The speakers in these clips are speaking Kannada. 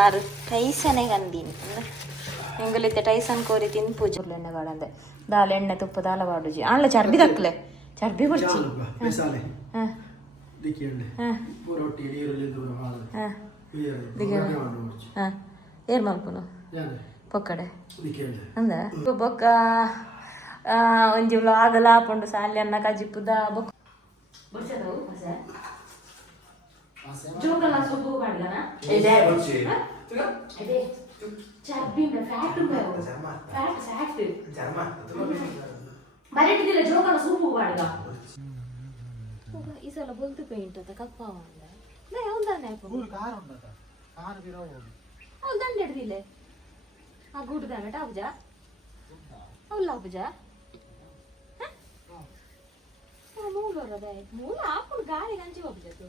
ಆರು ಟೈಸನೇ ಗಂದೀನಿ ಎಂಗಲಿತ್ತೆ ಟೈಸನ್ ಕೋರಿ ತಿನ್ ಪೂಜೆ. ಎಣ್ಣೆ ಬಾಡಂದೆ ದಾಲ ಎಣ್ಣೆ ತುಪ್ಪ ದಾಲ ಬಾಡುಜಿ ಆನ್ಲ ಚರ್ಬಿ ದಕ್ಲೆ ಚರ್ಬಿ ಬರ್ಚಿ ಏರ್ ಮಲ್ಪುನು ಪೊಕ್ಕಡೆ. ಅಂದ? ಬೊಕ್ಕ ಆ, ಒಂಜಿ ವ್ಲಾಗ್ ಲಾಪುಂಡು ಸಾಲಿ ಅನ್ನ ಕಜಿಪ್ಪುದ ಬೊಕ್ಕ ಬರ್ಸದವು ಹಸೆ ಜೋಕಲ್ಲ ಸೊಪ್ಪು ಮಾಡಿದನ ಇದೆ ಇದೆ. ಚರ್ಬಿ ಫ್ಯಾಟ್ ಫ್ಯಾಟ್ ಫ್ಯಾಟ್ ಮರೆಟಿದಿಲ್ಲ ಜೋಕಲ್ಲ ಸೂಪು ಮಾಡಿದ ಈ ಸಲ ಬೊಲ್ತು ಪೇಂಟ್ ಅಂತ ಕಪ್ಪ ಅಂದ. ನಾ ಯಾವ್ದಾನೆ ಕಾರ್ ಉಂಟದ ಕಾರ್ ಬಿರೋ ಅವ್ನು ದಂಡ ಹಿಡ್ದಿಲ್ಲ ಆ ಗೂಟದ ಬೇಟ ಅಬ್ಜ ಅವಲ್ಲ ಅಬ್ಜ ಮೂಲ ಮೂಲ ಹಾಕೊಂಡು ಗಾಳಿ ಗಂಜಿ ಹೋಗ್ಬೇಕು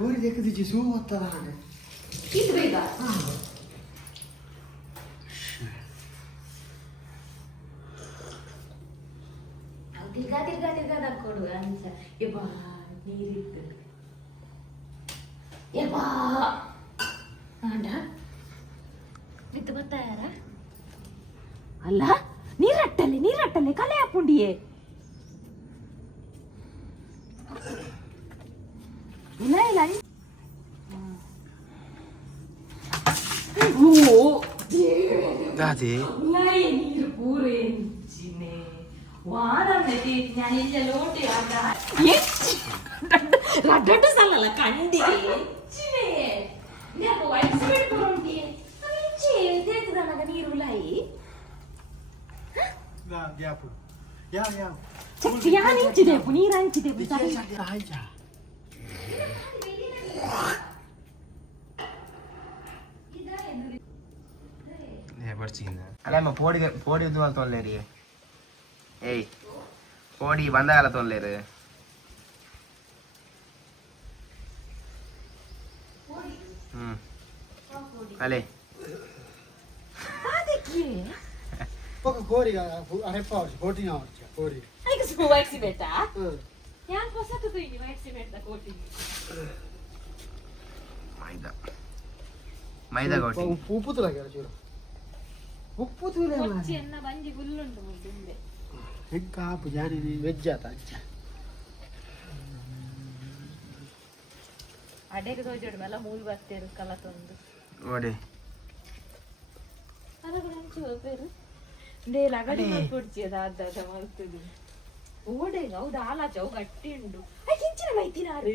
ಆಣ ಗೋರಿ ದೆಕ್ಕದಿಚ್ಚಿ ಸೂ ಒತ್ತದ ಹಾಗೆ Que ಬೇಗ ತಿರ್ಗಾ ತಿರ್ಗಾ ತಿರ್ಗಾ ತಕ್ಕೊಡು ಅನ್ಸ. ಯಬ್ಬಾ ನೀರಿತ್ತು ಯಬ್ಬಾ ಆಂಡ ಬಿತ್ತು ಬತ್ತಾಯಾರ ಅಲ್ಲ? ಇಂಚಿದೆ ನೀರು ಹಂಚಿದೆ ಸರಿ படிச்சுக்கிங்க அல்லாம போடி போடி இதுவாக தோல்லேரு ஏய் போடி வந்த கால தோல்லேரு ம் அலே ಪಕ್ಕ ಕೋರಿ ಅರೆಪ್ಪ ಅವ್ರು ಬೋಟಿಂಗ್ ಅವ್ರಿಗೆ ಕೋರಿ ವಯಸ್ಸಿ ಬೇಟ ಯಾಕೆ ಹೊಸ ತುಗಿ ವಯಸ್ಸಿ ಬೇಟ ಕೋಟಿಂಗ್ ಮೈದಾ ಮೈದಾ ಕೋಟಿಂಗ್ ಉಪ್ಪು ತುಲಾಗ್ಯಾರ ಚೂರು ಉಪ್ಪು ತೂಲೆ ಕೊಚ್ಚಿ ಎನ್ನ ಬಂಜಿ ಗುಲ್ಲುಂಟು ಮುಂದೆ ಹೆಗ್ ಕಾಪು ಜಾನಿ ವೆಜ್ ಆತ ಅಜ್ಜ. ಅಡೆಗೆ ತೋಜೋಡು ಮೇಲೆ ಮೂಲ್ ಬರ್ತೇರು ಕಲ ತಂದು ಒಡೆ ಡೇ ಲಗಡಿ ಕೊಡ್ಚಿ ಅದ ಅದ ಅದ ಮಾಡ್ತದೆ ಓಡೆಗ ಹೌದು? ಆಲಾಚ ಅವು ಗಟ್ಟಿ ಉಂಡು ಹಿಂಚಿನ ಬೈತಿನಾರು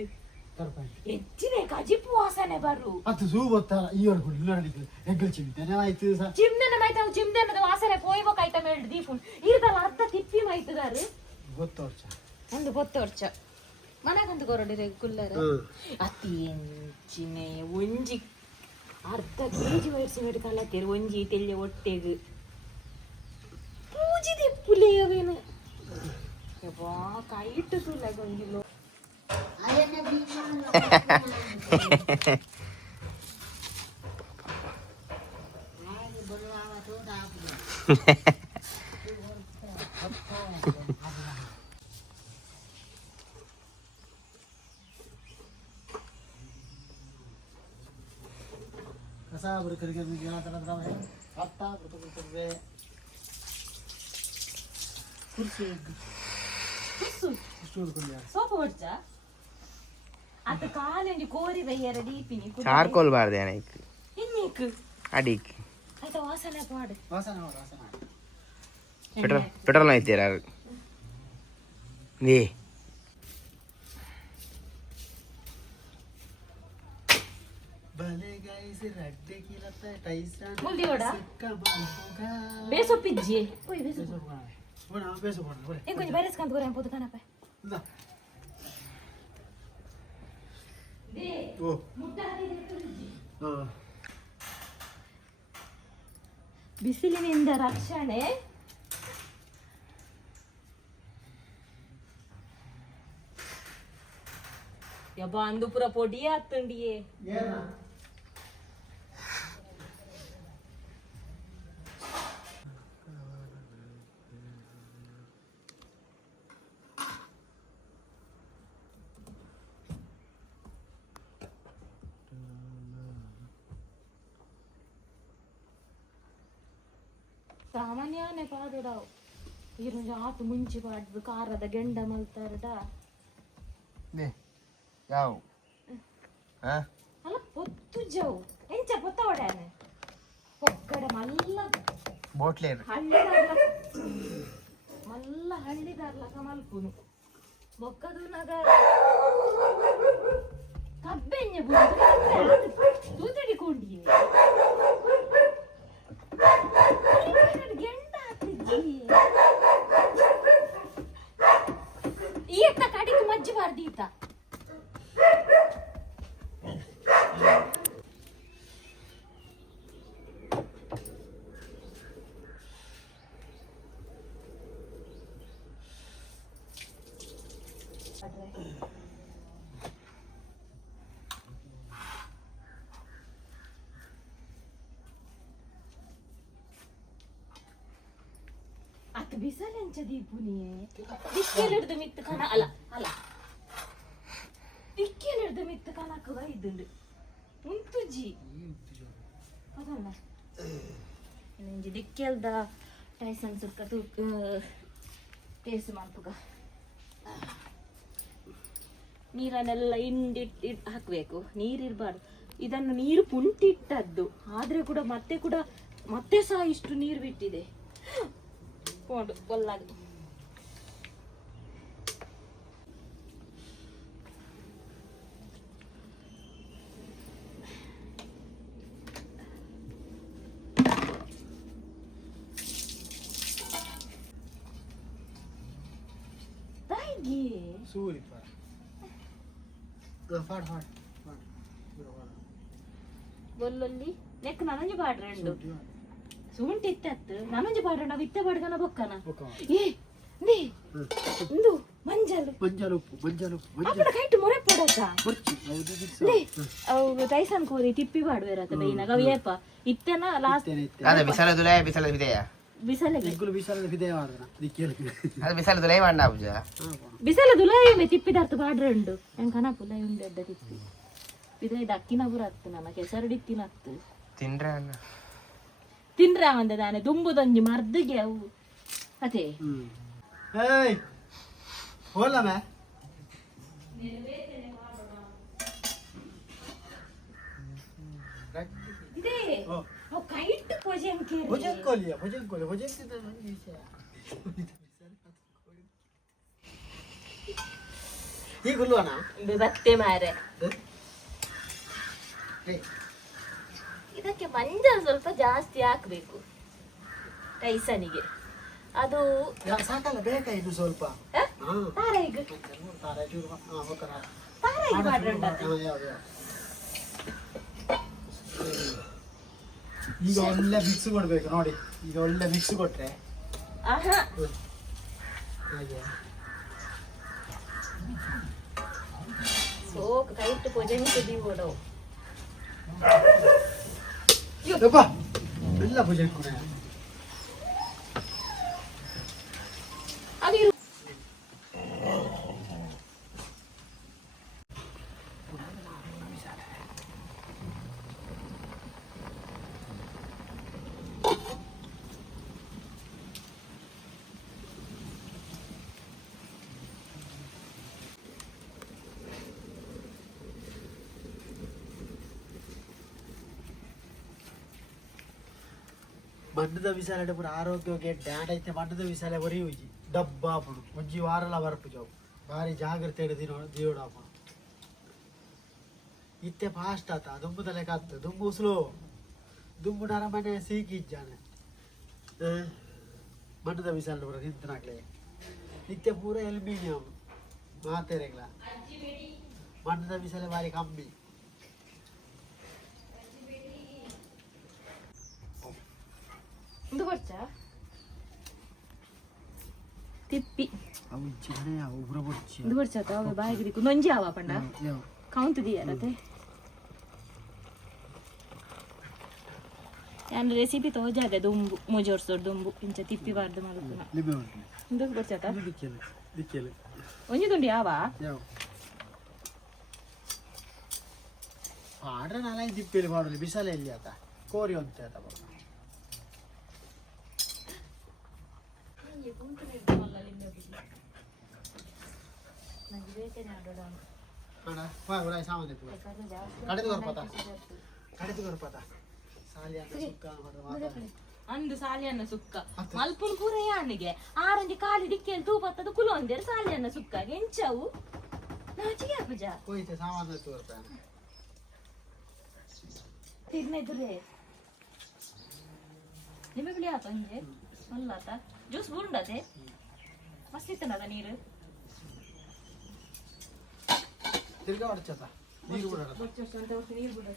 ಹೆಚ್ಚಿನ ಕಜಿಪು ವಾಸನೆ ಬರು ಅದು ಸೂ ಈ ಒಂದು ಇಲ್ಲ ನಡೀತದೆ ಹೆಗ್ಗಲ್ ಚಿಮಿತಾನೆ ಆಯ್ತು ಸಹ ಚಿಮ್ದೆನ ಮೈತ ಚಿಮ್ದೆನದ ವಾಸನೆ ಪೋಯ್ಬೇಕಾಯ್ತ ಮೇಲ್ಡು ದೀಪು ಇರ್ದಲ್ಲ ಅರ್ಧ ತಿಪ್ಪಿ ಮೈತದಾರು ಗೊತ್ತವ್ರ ಒಂದು ಗೊತ್ತೋರ್ಚ ಮನೆಗಂದು ಕೊರಡಿರೆ ಕುಲ್ಲರ. ಅತಿ ಎಂಚಿನೆ ಒಂಜಿ ಅರ್ಧ ಕೆಜಿ ವಯಸ್ಸು ಬೇಡ ಕಲಕೇರು ಒಂಜಿ ತೆಲ್ಲೆ ಹೊಟ್ಟೆಗ್ ಪೂಜಿ Ayaw na dito ang loob. कसा बरं कधी कधी गेला त्याला जरा बाहेर आत्ता बरं कधी कधी वे खुर्ची खुर्ची खुर्चीवर करून द्या सोपवरच्या ಅತ್ತ ಕಾಲಂಜಿ ಕೋರಿ ಬಯ್ಯರ ದೀಪಿನಿ ಚಾರ್ಕೋಲ್ ಬಾರ್ದೆ ಅನೇಕ್ ಇನ್ನೀಕ್ ಅಡಿಕ್ ಆಯ್ತ ವಾಸನೆ ಪಾಡು ವಾಸನೆ ವಾಸನೆ ಪೆಟ್ರೋಲ್ ಪೆಟ್ರೋಲ್ ಐತೆ ಯಾರು ನೀ ಬೇಸೋ ಪಿಜ್ಜಿ ಬೇಸೋ ಬೇಸೋ ಇಂಕೊಂಚ ಬೇರೆ ಕಂತ ಬರೋ ಪೋದು ಕಾಣಪ್ಪ ಬಿಸಿಲಿನಿಂದ ರಕ್ಷಣೆ ಯಬ್ಬ ಅಂದು ಪೂರ ಪೊಡಿಯೇ ಆಗ್ತಂಡಿಯೇ ಸಾಮಾನ್ಯನೇ ಪಾಡುಡಾವು ಈರುಂಜ ಆತು ಮುಂಚಿ ಪಾಡ್ದು ಕಾರದ ಗೆಂಡ ಮಲ್ತಾರಡ ಯಾವ? ಹಾ? ಅಲ್ಲ ಪೊತ್ತು ಜವು ಎಂಚ ಪೊತ್ತ ಒಡ್ಯಾನೆ ಪೊಕ್ಕಡ ಮಲ್ಲ. ಬೋಟ್ಲೆ ಹಳ್ಳಿದಾರ್ಲ ಮಲ್ಲ ಹಳ್ಳಿದಾರ್ಲಕ ಮಲ್ಪುನು. ಬೊಕ್ಕದು ನಗ ಕಬ್ಬೆಣ್ಣೆ ತೂತಡಿಕೊಂಡಿಯೇ ಅತ್ತ ಬಿಸಲೆಂಚ ದೀಪುನಿಯೇ ದಿಕ್ಕೆಲಿಡ್ದು ಮಿತ್ತು ಕಣ, ಅಲ್ಲ ಅಲ್ಲ. ದಿಕ್ಕೆಲಿಡ್ದು ಮಿತ್ತು ಕಣಕ ವೈದುಂಡು ಉಂತುಜಿ ಅದಲ್ಲ ನಂಜಿ ದಿಕ್ಕೆಲ್ದ ಟೈಸನ್ ಸುಕ್ಕ ತೂಕ ಟೇಸ್ಟ್ ಮಾಡ್ತುಗ ನೀರನ್ನೆಲ್ಲ ಹಿಂಡಿಟ್ ಇಟ್ ಹಾಕಬೇಕು. ನೀರಿರಬಾರ್ದು. ಇದನ್ನು ನೀರು ಪುಂಟಿಟ್ಟದ್ದು ಆದರೆ ಕೂಡ ಮತ್ತೆ ಕೂಡ ಮತ್ತೆ ಸಹ ಇಷ್ಟು ನೀರು ಬಿಟ್ಟಿದೆ. ಕೊಂಡು హాడ్ హాడ్ గొల్లొల్లి లెక్క ననంజు పాడరండు ಸುಂಟಿ ಇತ್ತತ್ತು ನನಂಜು ಪಾಡ್ರೆ ನಾವು ಇತ್ತೆ ಪಾಡ್ಗನ ಬೊಕ್ಕನ. ಏ ನೀ ಇಂದು ಮಂಜಲು. ಮಂಜಲು ಉಪ್ಪು ಮಂಜಲ್ ಉಪ್ಪು ಅಪ್ಪನ ಕೈಟ್ ಮೊರೆ ಪಡಕ ನೀ ಅವು ತೈಸನ್ ಕೋರಿ ತಿಪ್ಪಿ ಪಾಡ್ವೇರತ ಬೈನಾಗ ಅವು ಏಪ ಇತ್ತೆನ ಲಾಸ್ಟ್ ಅದೇ ಬಿಸಲ ದುಲಾಯ ಬಿಸಲ ಇದೆಯಾ ಬಿಸಾಲ ದುಲೈ ಮಾಡ ಅದು ಬಿಸಲ ದುಲೈ ಮೇ ತಿಪ್ಪಿ ಬಿಸಲ ದುಲಾಯಿ ಉಂಡು. ಪಾಡ್ರಂಡು ಹೆಂಗ್ ಕನ ಪುಲಾಯಿ ಉಂಡೆಡ್ಡ ತಿಪ್ಪಿ. ಇದು ಇದು ಅಕ್ಕಿನ ಬುರ ಹತ್ತು ಕೆಸರು ಕೆಸರಡಿತ್ತಿನ ಹತ್ತು ತಿನ್ರ ಅನ್ನ ತಿನ್ರ ಅಂದ ದುಂಬು ದುಂಬುದೊಂಜಿ ಮರ್ದಿಗೆ ಅವು. ಅದೇ. ಏಯ್ ಹೋಲ ಮೇ ಇದೇ. ಓ. ಪೊಜೆನ್ ಕೇಳಿ ಭುಜಂಗ್ ಕೋಲಿಯ ಭುಜಂಗ್ ಕೋಲಿ ಭುಜಂಗ್ ತಿಂದ ವಿಷಯ ಈಗ ಹುಲ್ಲುವನ ಇದು ಬತ್ತೆ ಮಾರೆ ಇದಕ್ಕೆ ಮಂಜ ಸ್ವಲ್ಪ ಜಾಸ್ತಿ ಹಾಕ್ಬೇಕು ಟೈಸನಿಗೆ ಅದು ಸಾಕಲ್ಲ ಬೇಕಾ ಇದು ಸ್ವಲ್ಪ ಆ? ಹಾ ತಾರಾಯಿಗ್ ತಾರ ಚೂರು ಹಾ ಹೋಗ್ತಾರ ತಾರಾಯಿಗ್ ಮಾಡ್ರಂಡ ಈಗ ಒಳ್ಳೆ ಮಿಕ್ಸ್ ಕೊಡ್ಬೇಕು ನೋಡಿ ಈಗ ಒಳ್ಳೆ ಮಿಕ್ಸ್ ಕೊಟ್ರೆ ಆಹಾ ಹಾಗೆ ಸೋಕ್ ಕೈಟ್ ಪೊಜೆನ್ಗೆ ದೀವೋಡವು ಯಪ್ಪ ಎಲ್ಲ ಪೂಜೆ ಕೊಡ ಮಣ್ಣದ ವಿಸಾಲೆ ಪೂರ ಆರೋಗ್ಯಕ್ಕೆ ಡ್ಯಾಂಡ್ ಐತೆ ಮಣ್ಣದ ವಿಸಾಲೆ ಒರಿ ಉಜ್ಜಿ ಡಬ್ಬ ಆಪುಡು ಒಂಜಿ ವಾರಲ ಬರ್ಪು ಜಾವು ಭಾರಿ ಜಾಗ್ರತೆ ಹಿಡಿದಿನೋ ದೇವಡು ಆಪುಡು ಇತ್ತೆ ಫಾಸ್ಟ್ ಆತ ದುಂಬುದ ಲೆಕ್ಕ ಆತ ದುಂಬು ಸ್ಲೋ ದುಂಬು ನರಮನೆ ಸೀಕಿಜ್ಜಾನೆ ಮಣ್ಣದ ವಿಸಾಲ ಪೂರ ನಿಂತನಾಗ್ಲೆ ನಿತ್ಯ ಪೂರ ಎಲ್ಮಿನಿಯಂ ಮಾತೆರೆಗ್ಲ ಮಣ್ಣದ ವಿಸಾಲೆ ಭಾರಿ ಕಮ್ಮಿ ತಿಪ್ಪಿ ಅವು ಇಚ್ಚಿನೆ ಅವು ಉಬ್ರ ಬುಡ್ಚಿ ಇದು ಬರ್ಚ ಅವ ಬಾಯಿಗೆ ದಿಕ್ಕು ನೊಂಜಿ ಆವ ಪಂಡ ಕೌಂಟ್ ದಿಯರತೆ ನಾನು ರೆಸಿಪಿ ತೋಜಾದೆ ದುಂಬು ಮುಜೋರ್ಸೋಡು ದುಂಬು ಇಂಚ ತಿಪ್ಪಿ ಬಾರ್ದು ಮಲ್ಪುನ ಲಿಬೆ ಉಂಟು ಇದು ಬರ್ಚತ ಇದು ದಿಕ್ಕೆಲೆ ದಿಕ್ಕೆಲೆ ಒಂಜಿ ದುಂಡಿ ಯಾವ ಯಾವ ಪಾಡ್ರೆ ನಾಲ್ಕು ದಿಪ್ಪೆಲಿ ಮಾಡಲಿ ಬಿಸಲೆ ಎಲ್ಲಿ ಆತ ಕೋರಿ ಅಂತ ಆತ ಬಾ. ಅಣ್ಣ ಬಾ ಉಡಾಯಿ ಸಾಮಾನು ಎತ್ತು ಬಾ. ಕಡೆದು ಬರ್ಪತ ಕಡೆದು ಬರ್ಪತ ಸಾಲಿ ಅಂತ ಸುಕ್ಕ ಮಾಡ್ದು ಮಾತಾಡಿ. ಅಂದು ಸಾಲಿಯನ್ನ ಸುಕ್ಕ ಮತ್ತೆ? ಮಲ್ಪುನ್ ಪೂರ ಯಾಣಿಗೆ ಆರಂಜಿ ಕಾಲಿ ಡಿಕ್ಕೆಲ್ ತೂಪತ್ತದ ಕುಲೊಂದೇರು ಸಾಲಿಯನ್ನ ಸುಕ್ಕ ಎಂಚವು ನಾಚಿಗೆ ಪೂಜ ಹೋಯ್ತೆ ಸಾಮಾನು ಎತ್ತು ಬರ್ತಾನೆ ತಿರ್ನೆದುರೆ ನಿಮಗೆ ಬಿಳಿ ಆತ ಹಂಗೆ ಅಲ್ಲಾತ ಜ್ಯೂಸ್ ಬುರುಂಡತೆ ಮಸ್ತಿತ್ತನದ ನೀರು ತಿರ್ಗಾ ಹೊಡ್ಚತ ನೀರು ಬಿಡೋಣ ನೀರು ಬಿಡು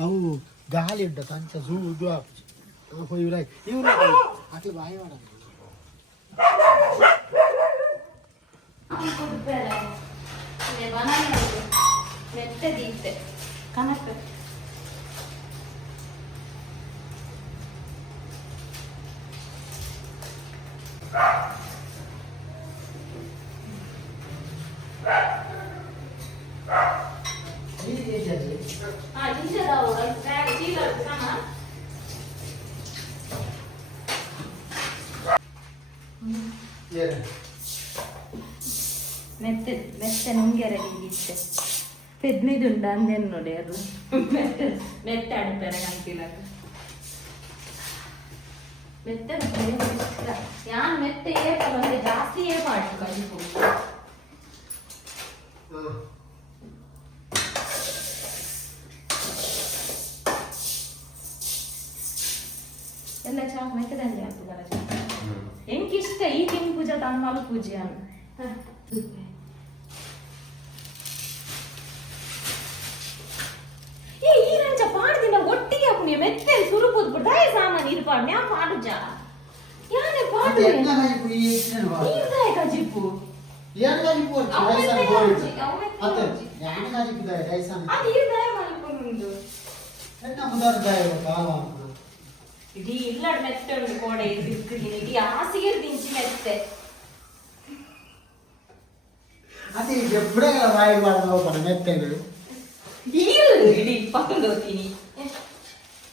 అవు గాలి ఉండ కంచె చూడు పోయి ఇవ్వరా అట్లా బాయవాడ కనక్ Ah! ಮೆತ್ತೆ ನುಂಗೆರಗಿತ್ತೆ ಪೆದ್ಮಿದುಂಡ ಅಂದೇನು ನೋಡಿ ಅದು. ಮೆತ್ತಾಡ್ತಾರೆ ಮೆತ್ತೆ ಮೆತ್ತ ಯಾನ್ ಮೆತ್ತೆ ಏಪ ಮತ್ತೆ ಜಾಸ್ತಿ ಏಪ ಆಡ್ತು ಕಜಿಪು ಎಲ್ಲ ಚಾ ಮೆತ್ತದಲ್ಲಿ ಆಗ್ತದಲ್ಲ ಚಾ? ಎಂಕಿಷ್ಟ ಈ ತಿಂಗ್ ಪೂಜಾ ತಾನು ಪೂಜೆ ಅನ್ನು ಏ ಈ ರಂಜ ಪಾಡ್ದಿನ ಒಟ್ಟಿಗೆ ಅಪ್ಪುನಿ ಮೆತ್ತೆ ಸುರುಪುದ್ ಬುಡಾಯ ಸಾಮಾನ್ ಇರ್ಪಾಡ್ ನ್ಯಾ ಪಾಡುಜ ಯಾನೆ ಪಾಡು ನೀರ್ದಾಯ ಕಜಿಪು ಅದು ಇರ್ದಾಯ ಮಲ್ಕೊಂಡು ಇದಿ ಇಲ್ಲಡ್ ಮೆತ್ತೆ ಒಂದು ಕೋಡೆ ದಿಕ್ಕಿಗೆ ಇಡಿ ಆಸಿಗೆ ದಿಂಚಿ ಮೆತ್ತೆ. ಅದೇ ಎಬ್ಬಡೆಗಳ ಮಾಡಿ ನೋಡ್ತಾನೆ ಮೆತ್ತೆಗಳು. ಇಡೀ ಪಕ್ಕ ಹೋಗ್ತೀನಿ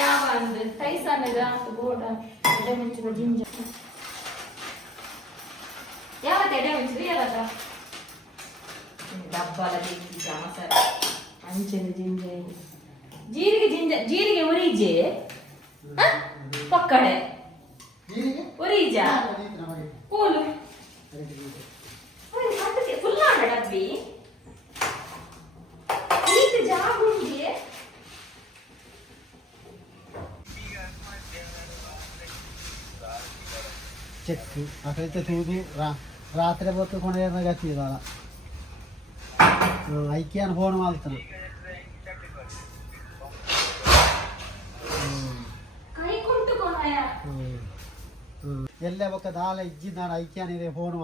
ಯಾವ ಅಂದ್ ಟೈಸಾನದ ಗೋಡ ಎಡೆ ಮುಂಚೂರ ಜಿಂಜ. ಯಾವತ್ತ ಎಡೆ ಮುಂಚೂರ ಯಾವತ್ತ? ಡಬ್ಬಲ ದಿಕ್ಕಿಜ ಮಸಾಲ ಅಂಚೆದ ಜಿಂಜ ಜೀರಿಗೆ ಜಿಂಜ ಜೀರಿಗೆ ಉರಿಜೆ? ಪಕ್ಕಡೆ. ಉರಿಜ? ಕೂಲು. ಫುಲ್ ಆಡ ಡಬ್ಬಿ. చెక్ అక్కడైతే చూదు రా రాత్రి పోతే కొనేరుగా తీరాల ఐక్యాన్ని ఫోన్ మాలుతాను ಕೈ ಕುಂಟು ಕೊನಾಯ ಎಲ್ಲೇ ఒక దాల ఇచ్చి దాని ఐక్యాన్ని ఫోన్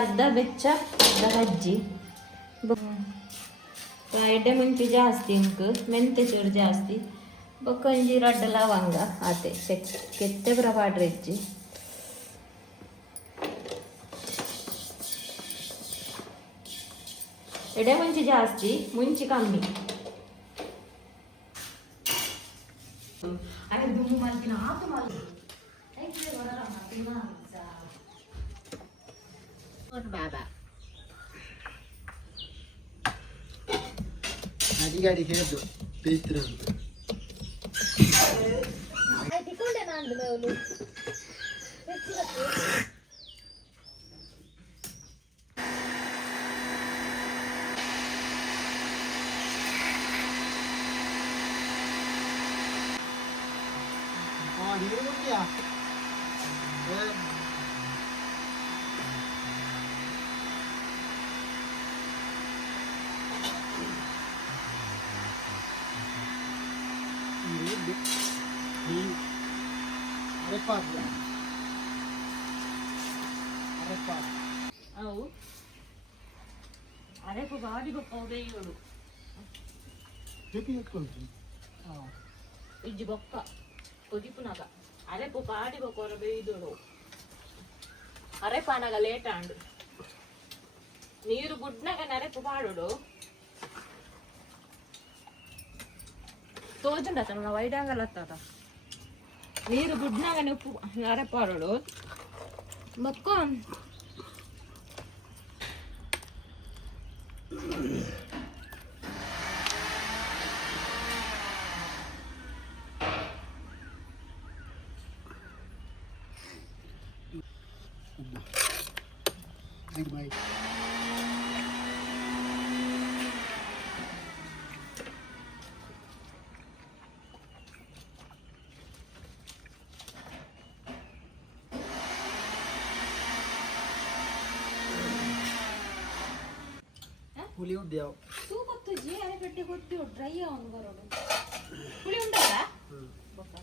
ಅರ್ಧ ಬೆಚ್ಚ ಅರ್ಧ ಗಜ್ಜಿ ಎಡೆ ಮುಂಚೆ ಜಾಸ್ತಿ ಉಂಟು ಮೆಂತೆ ಚೂರು ಜಾಸ್ತಿ. ಬೊಕ್ಕಂಜಿ ರಡ್ಡ, ಲವಂಗ, ಆತೆ ಚೆಕ್ ಕೆತ್ತೆ ಬರ ಪಾಡ್ರೆ ಇಜ್ಜಿ ಎಡೆ ಮುಂಚೆ ಜಾಸ್ತಿ, ಮುಂಚೆ ಕಮ್ಮಿ. ಅರೆ ದುಮ್ಮು ಮಲ್ಪಿನ ಆತು ಮಲ್ಪು Ali, ali, que é do Petra. Ai, que condenado, meu Deus. Olha, eu vou. É. ಅರೆಪಾದ ಅರೆಪಾದ ಅವು ಅರೆಕು ಗಾಡಿ ಗೊಪ್ಪ ಬೇಯೋಡು ಜೊತೆ ಎತ್ಕೊಳ್ತೀನಿ ಇಜ್ಜಿ ಬೊಕ್ಕ ಕೊದಿಪುನಗ ಅರೆಪು ಪಾಡಿ ಬೊಕ್ಕೋರ ಬೇಯ್ದೋಡು ಅರೆಪಾನಗ ಲೇಟ್ ಆಂಡು ನೀರು ಗುಡ್ನಾಗ ನರೆಪು ಪಾಡೋಡು ತೋಜುಂಡ ತಮ್ಮ ವೈಡಾಂಗಲ ಹತ್ತದ ನೀರು ಗುಡ್ನಾಗ ಉಪ್ಪು ನರೆಪಾಡೋಡು ಬೊಕ್ಕ ಬಾಯ್ ಹುಲಿ ತೂ ಗೊತ್ತು ಜಿ ಅರೆಗಡ್ಡೆ ಕೊಟ್ಟು ಡ್ರೈ ಅವನು ಬರೋಡು ಪುಳಿ ಉಂಟಲ್ಲ ಬೊಕ್ಕ.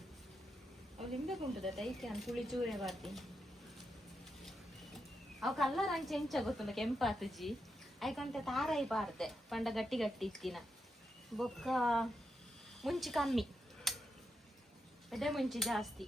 ಅವು ಲಿಂಬೆ ಉಂಟದ ದೈತ್ಯ? ಅಂತ ಪುಳಿ ಚೂರೆ ಬರ್ತೀನಿ. ಅವ ಕಲ್ಲರ್ ಅಂಚೆ ಎಂಚ ಗೊತ್ತುಂಡ ಕೆಂಪಾತು ಜಿ. ಐಕಂತ ತಾರಾಯಿ ಪಾರ್ದೆ ಪಂಡ ಗಟ್ಟಿ ಗಟ್ಟಿ ಇತ್ತಿನ. ಬೊಕ್ಕ ಮುಂಚಿ ಕಮ್ಮಿ. ಎದೆ ಮುಂಚಿ ಜಾಸ್ತಿ.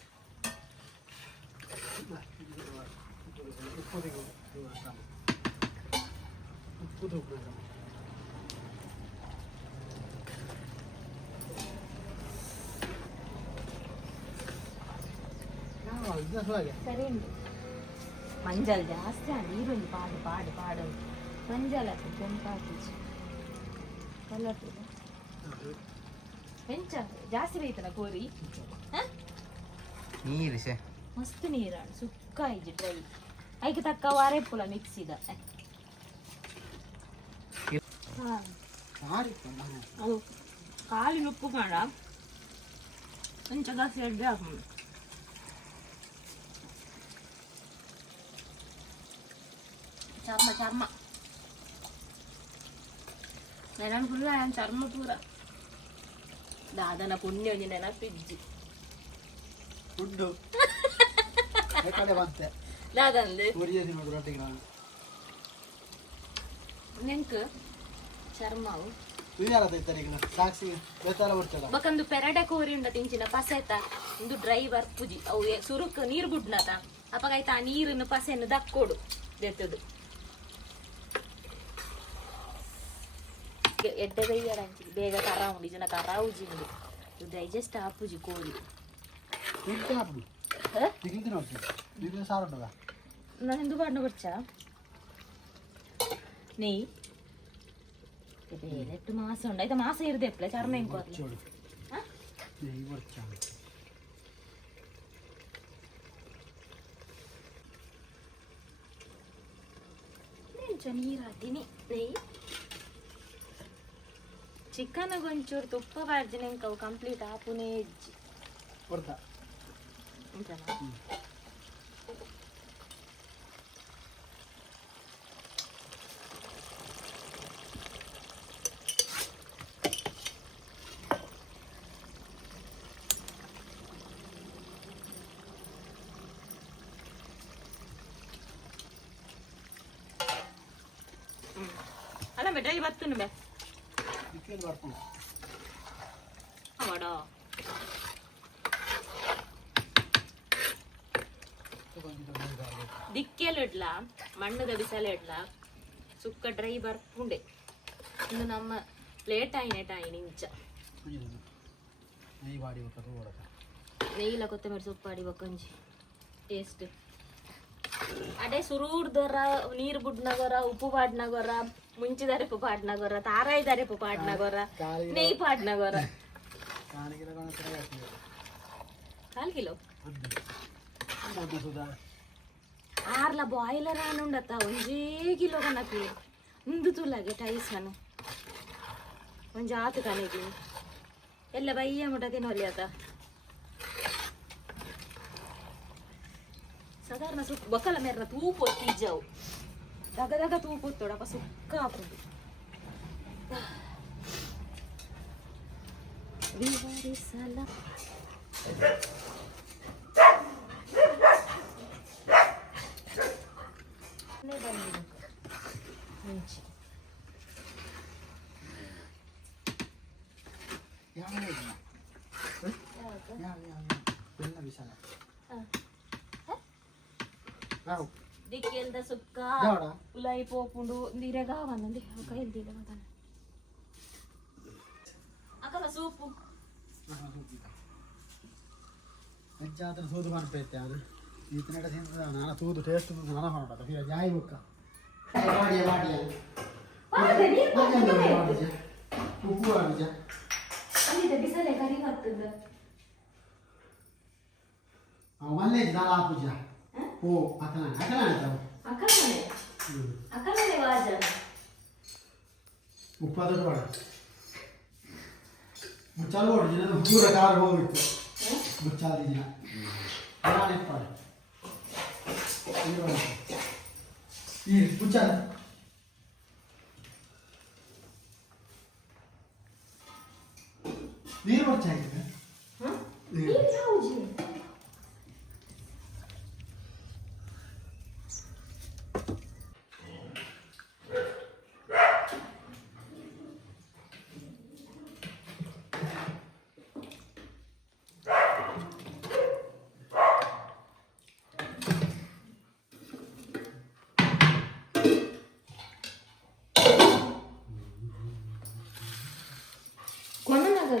ಮಂಜಲ್ ಜಾಸ್ತಿ ಆ ಈರುಳ್ಳಿ ಪಾಡು ಪಾಡು ಪಾಡು. ಮಂಜಲ್ ಹಾಕಿ. ಕೆಂಪಾಕಿ ಕಲರ್ ಹೆಂಚ ಜಾಸ್ತಿ ಬೇಯ್ತನ ಕೋರಿ? ನೀರು ಸೆ ಮಸ್ತ್ ನೀರಾಡು ಸುಕ್ಕ ಇಜ್ಜಿ ಡ್ರೈ ಅದಕ್ಕೆ ತಕ್ಕ ವಾರೆ ಪುಲ ಮಿಕ್ಸಿದ ಅದು ಕಾಲಿನ ಉಪ್ಪು ಮಾಡ ಪಂಚ ಜಾಸ್ತಿ ಹಾಕೊಂಡು ಚರ್ಮ. ನೆನಪು ಫುಲ್ಲ ಚರ್ಮ ಪೂರ. ದಾದನ ಪುಣ್ಯ ಒಂದು ನೆನಪಿಜ್ಜಿ. ಉಂಡು ಕಡೆ ಬಂತೆ ದಾದಂದು ಒರಿಯದಿ ನೋಡು ರೊಟ್ಟಿಗೆ ನಾನು. ನೆಂಕ್ ಚರ್ಮವು. ಸಾಕ್ಷಿ ಬಕಂದು ಪೆರಡೆ ಕೋರಿ ಉಂಡ ತಿಂಚಿನ ಪಸೆತ. ಒಂದು ಡ್ರೈವರ್ ಪುಜಿ. ಅವು ಸುರುಕ್ ನೀರು ಬುಡ್ನತ ಅಪಗಾಯ್ತ ಆ ನೀರನ್ನು ಪಸೆಯನ್ನು ದಕ್ಕೋಡು. ದೆತ್ತದು. ಎ- ಎಡ್ಡೆ ಬೈಯಡಂಚಿ ಬೇಗ ಕರ ಉಂಡು ಜನ ಕರ ಉಜಿ ಉಂಡು ಡೈಜೆಸ್ಟ್ ಆಪುಜಿ ಕೋಳಿ ತಿಂತ ಹಾಪು ತಿಂತ ನೋಡ್ತೀನಿ ನಿನ್ನ ಸಾರು ಉಂಟದ ನಾನು ಎಂದು ಬಾಡ್ನ ಬರ್ಚ ನೆಯ್ ಬೇರೆಟ್ಟು ಮಾಸ ಉಂಡ ಆಯ್ತಾ ಮಾಸ ಇರ್ದೆ ಎಪ್ಲೆ ಚರ್ಮ ಹೆಂಗ್ ಕೊರ್ಲೆ ಚೋಡು ಹಾ? നെയ് चिकन गुंचूर तुप वर्जन इंको कंप्लीट आपने अल बेटा ये बात तो नहीं बस మీద పడుతుంది వడ ದಿಕ್ಕೇಲು ಇಡ್ಲ ಮಣ್ಣದ ಬಿಸಲು ಇಡ್ಲ ಸುಕ್ಕ ಡ್ರೈ ಬರ್ಪುಂಡೆ ಇದು ನಮ್ಮ ಪ್ಲೇಟ್ ಆಯ್ನೆ ಟಾಯ್ನೆ ಇಂಚ ನೆಯ್ಲ ಕೊತ್ತಂಬರಿ ಸೊಪ್ಪು ಆಡಿವ ಕಂಜಿ ಟೇಸ್ಟ್ ಅದೇ ಸುರೂರ್ದರ ನೀರು ಬುಡ್ನಗರ ಉಪ್ಪು ಬಾಡ್ನಗರ ಮುಂಚಿ ದರೆಪು ಪಾಡ್ನ ಗೊರ ತಾರಾಯಿ ದರೆಪು ಪಾಡ್ನ ಗೊರ ನೆಯ್ ಪಾಡ್ನ ಗೊರ ಕಾಲು ಕಿಲೋ ಆರ್ಲ ಬಾಯ್ಲರ್ ಆನುಂಡತ್ತ ಒಂಜೇ ಕಿಲೋ ಕಣಪಿ ಉಂದು ತುಲಾಗೆ ಟೈಸ್ ನಾನು ಒಂಜಿ ಆತು ಕನೆಗೆ ಎಲ್ಲ ಬೈಯ ಮುಟಕ್ಕೆ ನೊಲಿಯತ್ತ ಸಾಧಾರಣ ಸುಟ್ಟು ಬೊಕ್ಕಲ ಮೇರ್ನ ತೂಪು ಒತ್ತಿಜ್ಜವು ದಗ ದಗ ತೂಪು ಒತ್ತೋಡಪ್ಪ ಸುಟ್ಟು 까고 리바리 살라 플레바리 왠지 양념이잖아 응? 양념 양념 맨날 비싸나 응 어? 나 ದಿಕ್ಕೆಲ್ದ ಸುಕ್ಕ ಯಾವಡ ಉಲೈ ಪೋಪುಂಡು ನೀರೆಗ ಬಂದಂದೆ ಕೈಯಲ್ಲಿ ದಿಗ ಮತಾನ ಅಕ್ಕಲ ಸೂಪು ಪಂಚಾಯತ್ ತೂದು ಮಾಡ್ಪೈತೆ ಅವನು ಈತನಡ ತಿಂದ ನಾನು ತೂದು ಟೇಸ್ಟ್ ನಾನು ಹೊರಟ ಫಿರ ಜಾಯಿ ಬುಕ್ಕ ಮಾಡಿಯ ಮಾಡಿಯ ಮಾಡಿದೆ, ನೀರ್ ಕೊಡ್ತಿದ್ದಾನೆ. ಉಪ್ಪು ಮಾಡಿಜ ಅಲ್ಲಿದೆ ಬಿಸಲೆ ಕರಿ ಬರ್ತದ ಮಲ್ಲೆ ದಾಲ ಪೂಜ ఓ అక్కడ అక్కడ అంటావు అక్కడనే అక్కడనే వాజా ఉప్పాదోడు వాడు. ముచ్చాలు వాడు జిన్న పూర కారు పోగిట్టు ముచ్చాలు జిన్న అలా నిప్పాడు ఈ ముచ్చాలు నీరు వచ్చాయి నీరు ನೀರು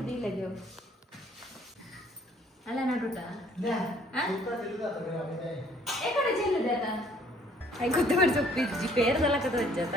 ನಿನ್ನೆ ನಡುಟು ದೀಲೆಗೆ ಅಲ್ಲ ನಡುಟ ಎಕಡೆ ಚೆಲ್ಲುದೆ ಆತ ಗೊತ್ತ ಮಾಡಿ ಸೊಪ್ಪಿಜ್ಜಿ ಪೇರ್ದಲ್ಲ ಕದ ವಜ್ಜಾತ